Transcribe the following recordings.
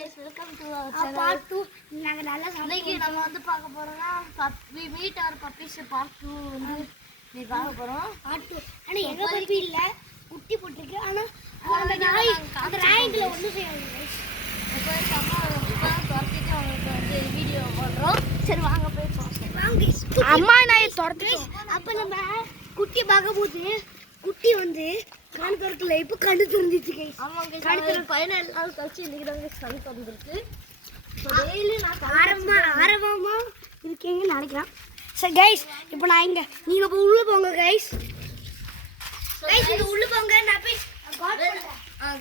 guys, welcome to our channel. Part 2. நாங்க நல்லா இன்னைக்கு நம்ம வந்து பார்க்க போறோம்னா we meet our puppies part 2 வந்து நீ பார்க்க போறோம். part 2. ஆனா எங்க பப்பி இல்ல, குட்டி போட்டுருக்கு. ஆனா அந்த நாய்க்குள்ள ஒண்ணு செய்யாது guys. இப்போ அம்மா துரத்திட்டு உங்களுக்கு வந்து வீடியோ போடுறோம். சரி வாங்க போய் பார்ப்போம். வாங்க guys. அம்மா நாயை துரத்திட்டோம். அப்ப நம்ம குட்டி பார்க்க போது குட்டி வந்து கண்ணு திறக்கல, இப்போ கண்ணு திறந்துச்சு கைஸ். ஆமாங்க, கண்ணு திறந்து 17 நாள் கழிச்சு இன்னைக்கு தான் கண்ணு திறந்துருக்கு. டெய்லி நான் ஆரம்பமா இருக்கீங்கன்னு நினைக்கிறேன். சரி கைஸ், இப்போ நான் இங்க நீங்க போய் உள்ள போங்க கைஸ். கைஸ் நீங்க உள்ள போங்க, நான் போய்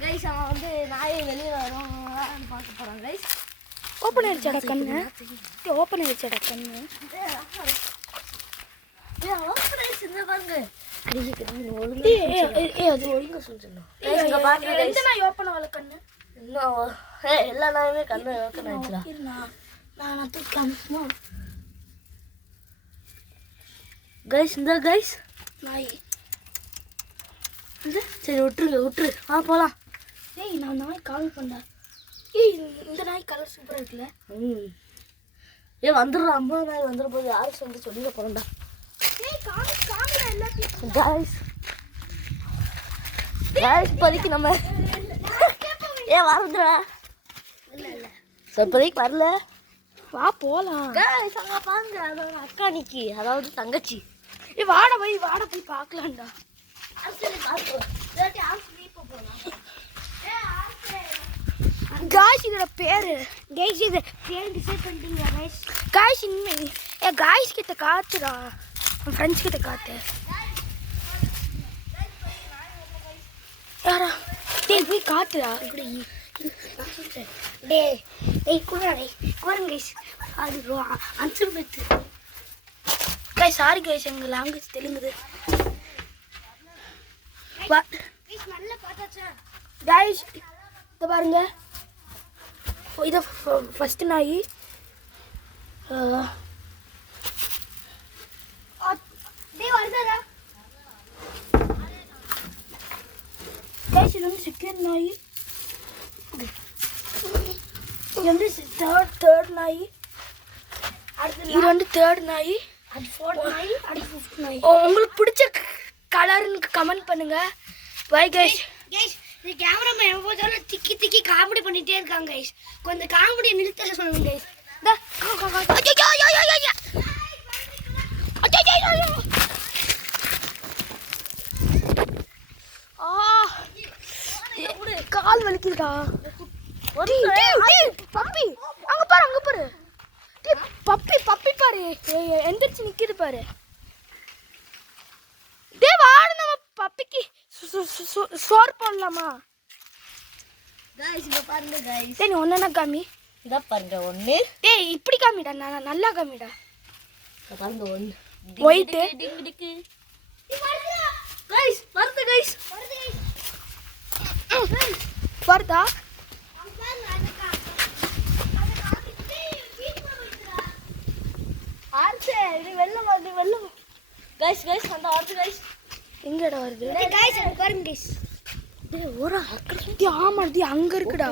கைஸ் அவன் வந்து நாயை வெளியே வரும் பார்க்க போறான் கைஸ். ஓப்பன் ஆயிடுச்சடா கண்ணு, ஓப்பன் ஆயிடுச்சடா கண்ணு. ஓப்பன் ஆயிடுச்சு இந்த பாருங்க. எல்லா நாயுமே கண்ணு கைஸ். இந்த கைஸ் நாய் சரி விட்டுரு போலாம். ஏய் நான் நாய் கால் பண்ணேன். ஏய் இந்த நாய் கலர் சூப்பரா இருக்குல்ல. ஏ வந்துடுறோம், அம்மா நாய் வந்துட போது யாருக்கு வந்து சொல்லிட போறேன்டா. இப்போதைக்கு நம்ம வரதுல இப்போதைக்கு வரல, வா போலாம். பாருங்க அதோட அக்கா நிக்கி, அதாவது தங்கச்சி. வாட போய் பார்க்கலாம்டா. காய்ஸ் இதோட பேரு கைஸ், இது பேர் டிசைட் பண்ணிட்டீங்க கைஸ். காய்ஸ் இனிமே காய்ஸ் கிட்ட காத்துடா, ஃப்ரெண்ட்ஸ் கிட்ட காட்டு. யாரா டேய் போய் காட்டுடா. இப்படி டேய் குறாடே குறங்க கைஸ். அது ஆன்சர் பெத்து கைஸ். சாரி கைஸ், எங்க லாங்குவேஜ் தெலுங்குது. வா கைஸ் நல்ல பார்த்தாச்சா கைஸ். இத பாருங்க, இது ஃபர்ஸ்ட் நாய். கைஸ் இது வந்து செகண்ட் நாய், இது வந்து தேர்ட் நாய், இது வந்து தேர்ட் நாய், அது ஃபோர்த் நாய், அது ஃபிஃப்த் நாய். உங்களுக்கு பிடிச்ச கலர்னு கமெண்ட் பண்ணுங்க. Bye guys. கைஸ் இந்த கேமராமேன் எப்போதாலும் திக்கி காமெடி பண்ணிட்டே இருக்காங்க கைஸ். கொஞ்சம் காமெடி நிறுத்த சொல்லுங்க கைஸ். கால் வலிக்குதுடா. பப்பி அங்க பாரு பப்பி பாரு, எந்திரிச்சு நிக்குது பாரு. டேய் வாடு, நம்ம பப்பிக்கு சோறு போடலாமா கைஸ்? இங்க பாருங்க கைஸ். டேய் நீ ஒண்ணா காமி. இத பாருங்க ஒண்ணு. டேய் இப்படி காமிடா, நல்லா காமிடா. பாருங்க ஒண்ணு ஒயிட் டிங் டிக்கு. கைஸ் பாருங்க கைஸ், வருதா? ஆர்ச்சே இது வெல்லம் கைஸ். அந்த ஆர்ச்சு கைஸ் எங்கடா வருது கைஸ்? பாருங்க கைஸ், டேய் ஒரு அக்கறை ஆமாடி அங்க இருக்குடா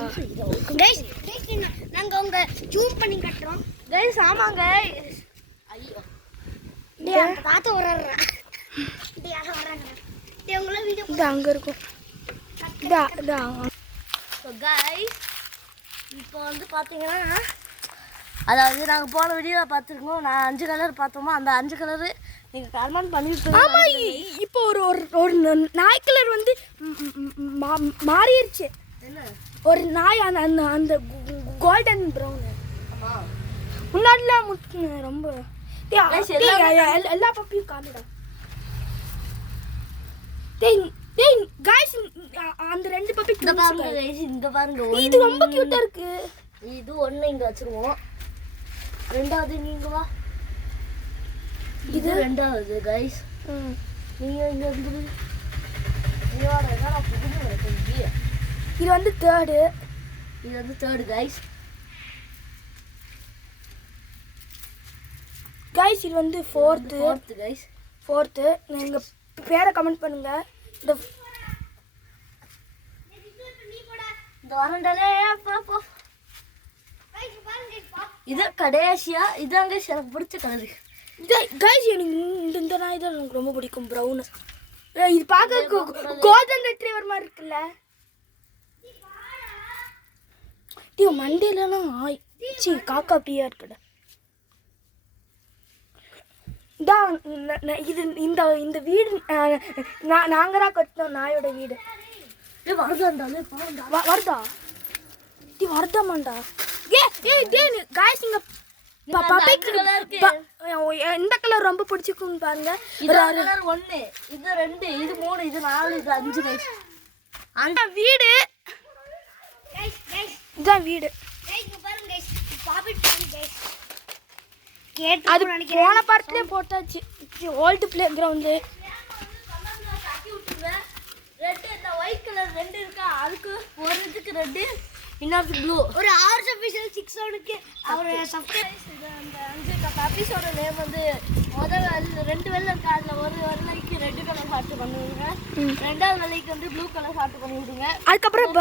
கைஸ். நாங்க உங்க ஜூம் பண்ணி கட்டறோம் கைஸ். ஆமாங்க ஐயோ டேய் அந்த தாத்தா வராறா. டேய் யாரோ வராங்க. டேய் உங்கள வீடியோ இது அங்க இருக்கும். டா ஸோ கைஸ் இப்போ வந்து பார்த்தீங்கன்னா, அதாவது நாங்கள் போன வீடியோவில் பார்த்துருக்கோம், நான் 5 கலர் பார்த்தோமோ அந்த 5 கலரு நீங்கள் கமெண்ட் பண்ணிட்டு. ஆமாம், இப்போ ஒரு நாய் கலர் வந்து மாறிடுச்சு. என்ன ஒரு நாய் அந்த கோல்டன் ப்ரௌனு முன்னாடிலாம் ரொம்ப எல்லா பப்பியும் காமிடா. டேய் गाइस அந்த ரெண்டு பப்பி இங்க பாருங்க गाइस, இங்க பாருங்க. இது ரொம்ப கியூட்டா இருக்கு. இது ஒண்ணு இங்க வச்சிருவோம். ரெண்டாவது நீங்க வா. இது ரெண்டாவது गाइस. நீங்க இங்க வந்து இங்க வாடா, நான் புகுந்து வரேன். இது வந்து தேர்ட் गाइस. गाइस இது வந்து fourth गाइस. fourth நீங்க பேரை கமெண்ட் பண்ணுங்க. இந்த வரண்டலே போ இது கடைசியா இதாங்க எனக்கு பிடிச்ச கலரு. கைஸ் எனக்கு இந்த நாய் தான் எனக்கு ரொம்ப பிடிக்கும். ப்ரௌன். இது பார்க்க கோல்டன் ரெட்ரீவர் மாதிரி இருக்குல்ல. மண்டியிலலாம் ஆய் சி காக்கா அப்படியா இருக்குடா. இது இந்த வீடு நாங்க தான் கட்டினோம். நாயோட வீடு வருதா வருதாமாண்டா. காய்ஸ் இங்க எந்த கலர் ரொம்ப பிடிச்சிருக்குன்னு பாருங்க. கலர் 1 இது 2 இது 3 இது 4 இது 5 கைஸ். அந்த வீடு இதான் வீடு. அது போன பார்ட்லயே போட்டாச்சு. Old play ground. ரெட் இந்த ஒயிட் கலர் 2 இருக்கா அதுக்கு ஒரு இதுக்கு ரெட் இன்னொரு ப்ளூ. ஒரு ஆர்ஸ் ஆபீஷியல் 6 ஓடுக்கு அவர் சப்ஸ்கிரைபர்ஸ் இது அந்த 5 பப்பீஸோட நேம் வந்து முதல்ல 2 வெள்ளை இருக்கா அதுல ஒரு வெள்ளைக்கு ரெட் கலர் ஹார்ட் பண்ணுவீங்க. ரெண்டாவது வெள்ளைக்கு வந்து ப்ளூ கலர் ஹார்ட் பண்ணி விடுங்க. அதுக்கப்புறம்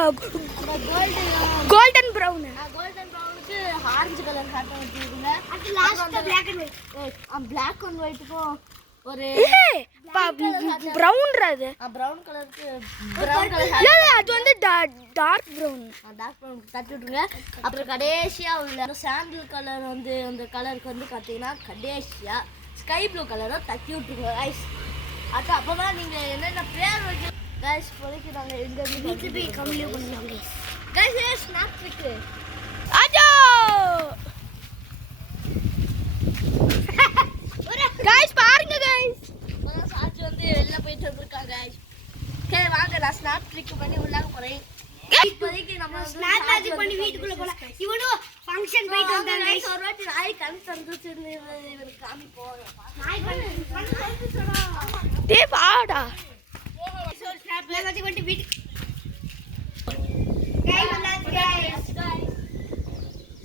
கோல்டன் ப்ரௌன். கோல்டன் ப்ரௌனுக்கு ஆரஞ்சு கலர் ஹார்ட் பண்ணி விடுங்க. அது last black and white. Black and ஒயிட்டுக்கும் ஒரு ப்ரௌன் அது. ப்ரௌன் கலருக்கு ப்ரௌன் கலர் இல்ல அது வந்து டார்க் ப்ரௌன். டார்க் ப்ரௌன் தட்டி விட்டுருங்க. அப்புறம் கடைசியா உள்ள சாண்டில் கலர் வந்து அந்த கலருக்கு வந்து பார்த்தீங்கன்னா கடைசியா ஸ்கை ப்ளூ கலரை தட்டி விட்டுருங்க கைஸ். அப்பதான் நீங்க என்னென்ன பேர் வைக்க கைஸ் பொறுக்கி நாங்கள் எங்க வீட்டு போய் கம்மியாக பண்ணலாம் கைஸ். கைஸ் ஸ்னாப் இருக்கு ஆஜோ गाइस பாருங்க गाइस. சாச்சி வந்து வெளில போயிட்டு வந்திருக்காங்க गाइस. சரி வாங்க நான் ஸ்னாப் கிளிக் பண்ணி உள்ளாக போறேன். இப்போதைக்கு நம்ம ஸ்னாப் மேஜிக் பண்ணி வீட்டுக்குள்ள போலாம். இவனோ ஃபங்க்ஷன் போயிட்டு வந்தாங்க गाइस. ஒரு வாட்டி நாய் கண் தந்துச்சு இவரு காமி போறோம். நாய் கண் சொன்னா டேய் வாடா. சோ ஸ்னாப் மேஜிக் பண்ணி வீட்டு गाइस வந்தாச்சு गाइस.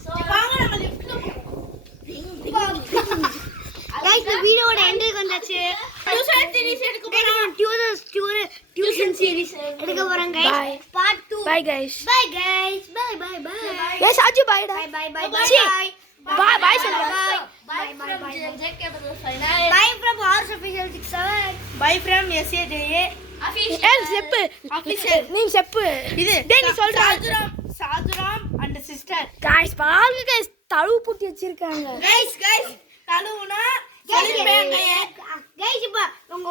சோ வாங்க நம்ம லிஃப்ட்ல போவோம். गाइस இந்த வீடியோட எண்டுக்கு வந்தாச்சு. டியூஷன் சீரிஸ் எடுக்க போறோம். டியூஷன் சீரிஸ் எடுக்க போறோம் guys. Part 2. Bye guys. Bye guys. Bye bye bye. ஏய் சாஜி பை டா. Bye bye bye. Bye bye சொல்லுங்க. பை பை ஜேகே பதல் ஃபைனல். பை ஃப்ரம் ஆர்ஸ் official 67. Bye from SAJ official. ஏய் செப்பு ஆபீஷியல் நீ செப்பு. இது டேய் நீ சொல்ற. Sadhuram and sister. गाइस பாருங்க गाइस தழுவு பூட்டி வச்சிருக்காங்க. गाइस तलुना சொல்லிருப்பேங்க गाइस. இப்ப உங்க